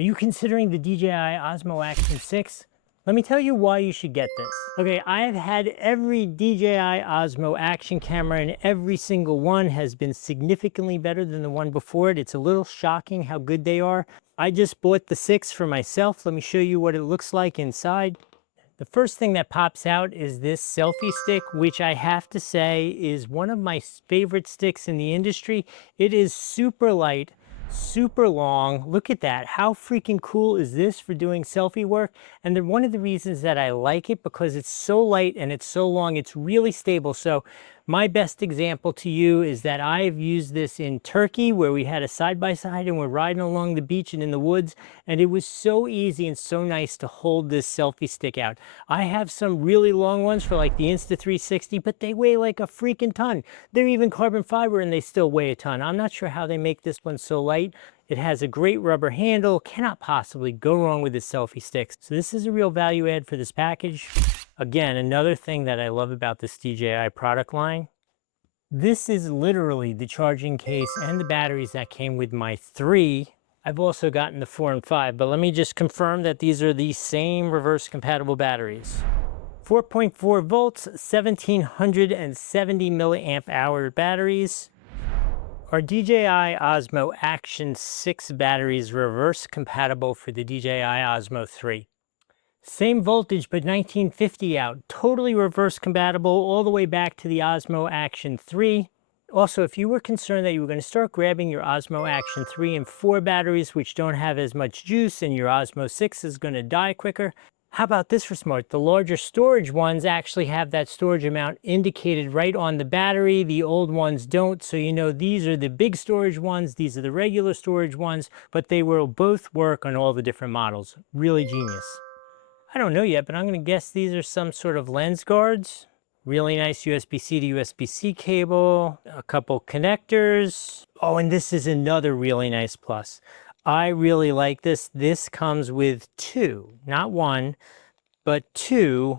Are you considering the DJI Osmo Action 6? Let me tell you why you should get this. Okay, I have had every DJI Osmo Action camera and every single one has been significantly better than the one before it. It's a little shocking how good they are. I just bought the 6 for myself. Let me show you what it looks like inside. The first thing that pops out is this selfie stick, which I have to say is one of my favorite sticks in the industry. It is super light, super long. Look at that. How freaking cool is this for doing selfie work? And then one of the reasons that I like it, because it's so light and it's so long, it's really stable. So my best example to you is that I've used this in Turkey, where we had a side-by-side and we're riding along the beach and in the woods, and it was so easy and so nice to hold this selfie stick out. I have some really long ones for like the Insta360, but they weigh like a freaking ton. They're even carbon fiber and they still weigh a ton. I'm not sure how they make this one so light. It has a great rubber handle, cannot possibly go wrong with this selfie stick. So this is a real value add for this package. Again, another thing that I love about this DJI product line, this is literally the charging case and the batteries that came with my 3. I've also gotten the 4 and 5, but let me just confirm that these are the same reverse compatible batteries. 4.4 volts, 1770 milliamp hour batteries. Our DJI Osmo Action 6 batteries reverse compatible for the DJI Osmo 3. Same voltage, but 1950 out. Totally reverse compatible all the way back to the Osmo Action 3. Also, if you were concerned that you were going to start grabbing your Osmo Action 3 and 4 batteries, which don't have as much juice, and your Osmo 6 is going to die quicker, how about this for smart? The larger storage ones actually have that storage amount indicated right on the battery. The old ones don't, so you know these are the big storage ones, these are the regular storage ones, but they will both work on all the different models. Really genius. I don't know yet, but I'm going to guess these are some sort of lens guards. Really nice USB-C to USB-C cable, a couple connectors. Oh, and this is another really nice plus. I really like this. This comes with 2, not 1, but 2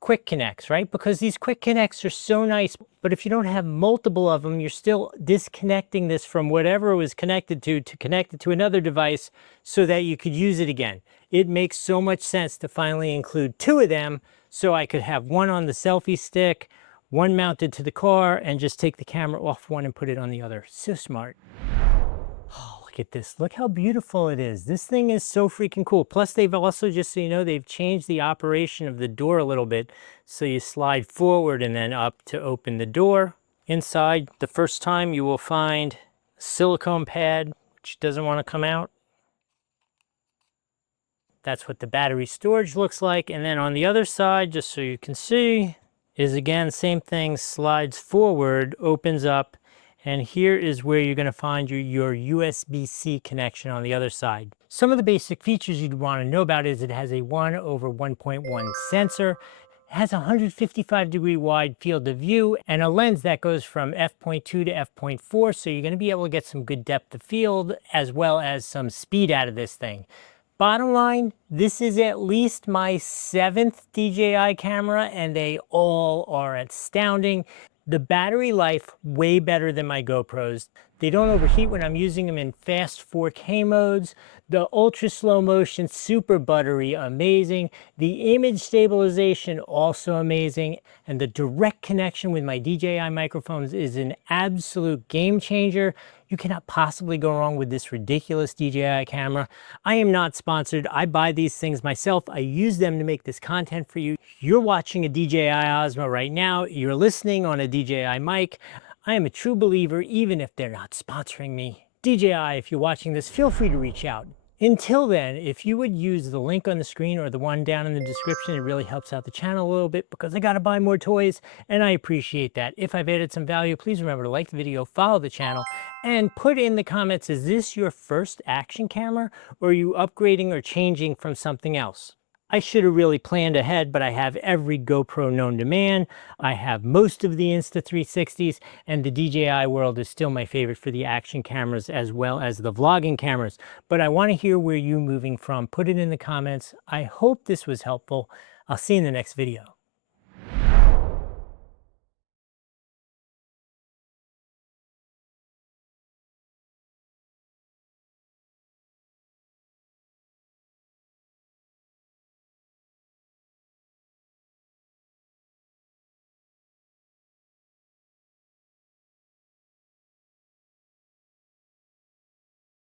quick connects, right? Because these quick connects are so nice, but if you don't have multiple of them, you're still disconnecting this from whatever it was connected to connect it to another device so that you could use it again. It makes so much sense to finally include 2 of them so I could have one on the selfie stick, one mounted to the car, and just take the camera off one and put it on the other. So smart. Oh, look at this. Look how beautiful it is. This thing is so freaking cool. Plus, they've also, just so you know, they've changed the operation of the door a little bit. So you slide forward and then up to open the door. Inside, the first time you will find a silicone pad, which doesn't want to come out. That's what the battery storage looks like. And then on the other side, just so you can see, is again, same thing, slides forward, opens up, and here is where you're going to find your USB-C connection on the other side. Some of the basic features you'd want to know about is it has a 1/1.1 sensor. It has a 155-degree wide field of view and a lens that goes from f.2 to f.4, so you're going to be able to get some good depth of field as well as some speed out of this thing. Bottom line, this is at least my 7th DJI camera, and they all are astounding. The battery life, way better than my GoPros. They don't overheat when I'm using them in fast 4K modes. The ultra slow motion, super buttery, amazing. The image stabilization, also amazing. And the direct connection with my DJI microphones is an absolute game changer. You cannot possibly go wrong with this ridiculous DJI camera. I am not sponsored. I buy these things myself. I use them to make this content for you. You're watching a DJI Osmo right now. You're listening on a DJI mic. I am a true believer, even if they're not sponsoring me. DJI, if you're watching this, feel free to reach out. Until then, if you would use the link on the screen or the one down in the description, it really helps out the channel a little bit because I gotta buy more toys, and I appreciate that. If I've added some value, please remember to like the video, follow the channel, and put in the comments, is this your first action camera, or are you upgrading or changing from something else? I should have really planned ahead, but I have every GoPro known to man. I have most of the Insta360s, and the DJI world is still my favorite for the action cameras as well as the vlogging cameras. But I want to hear where you're moving from. Put it in the comments. I hope this was helpful. I'll see you in the next video.